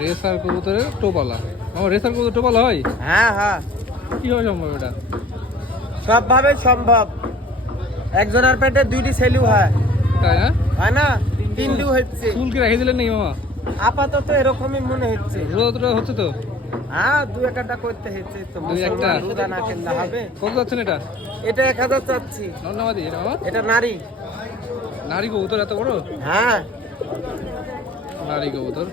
Racer কবুতরের টোপালা। আমার racer কবুতর টোপালা হয়? হ্যাঁ হ্যাঁ। কি হয় সম্ভব এটা? সবভাবে সম্ভব। একজনের পেটে দুইটি সেলু হয়। তাই না? হয় না? তিনটু হচ্ছে। চুল কি রেখে দিলেন নাকি মামা? আপাতত এরকমই মনে হচ্ছে। রোজা তোটা হচ্ছে তো? হ্যাঁ দু একটা করতে হচ্ছে। তো একটা? রোজা না হবে। কত যাচ্ছেন এটা? এটা এক হাজার চাচ্ছি। নন্নামাদি এটা মামা? এটা নারী। নারী কবুতর এত বড়? হ্যাঁ। নারী কবুতর।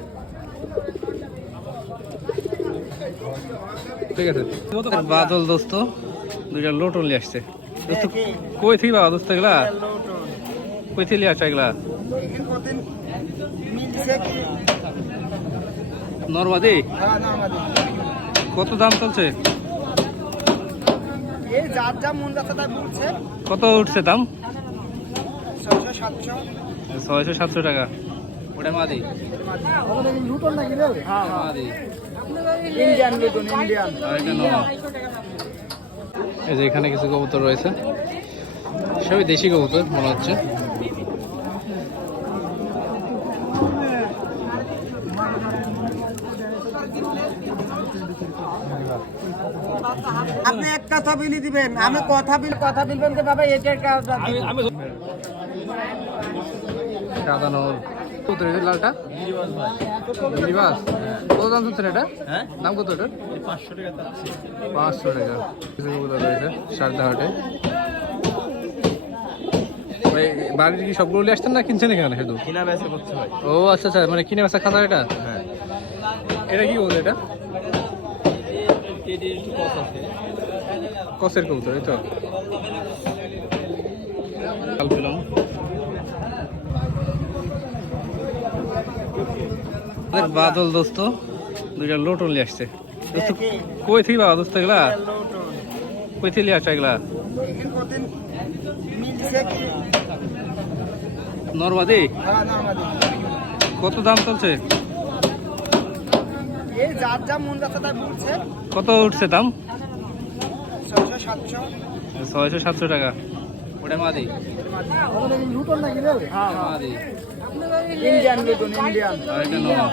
ঠিক আছে। বাদল দোস্ত দুইটা লোটন নিয়ে আসছে। দোস্ত কই থেকে বাবা দোস্ত এগুলা? কই থেকে আসছে এগুলা? নর্মাদি? কত দাম চলছে? কত উঠছে দাম? ছয়শো সাতশো টাকা। Indian Indian. এটা এই যে এখানে কিছু কবুতর রয়েছে। সবই দেশি কবুতর মনে হচ্ছে। আপনি এক কথা বিলি দিবেন আমি কথা বিল কথা বিলবেন যে বাবা এটার কাজ সাদা নর এই লালটা? গিরিবাস। কত দাম চলছে এটা? হ্যাঁ? দাম কত এটা পাঁচশো টাকা পাঁচশো টাকা। কিছু সারদা হাটে। ভাই বাড়ির কি সবগুলো আসতেন না কিনছেন এখানে শুধু? কিনা বেচা ও আচ্ছা আচ্ছা মানে কিনে বেচা খাতা এটা? হ্যাঁ। এটা কি কবুতর এটা? কসের কবুতর এই তো। বাদল দোস্ত দুইটা লোটন নিয়ে আসছে। কই থেকে বাবা দোস্ত এগুলা? কই থেকে নিয়ে আসছে এগুলা? নর্মাদি? কত দাম চলছে? কত উঠছে দাম? ছয়শো সাতশো। টাকা। ওটা মাদি লুটন নাকি হ্যাঁ। মাদি ইন্ডিয়ান লুটন ইন্ডিয়ান আর এটা নর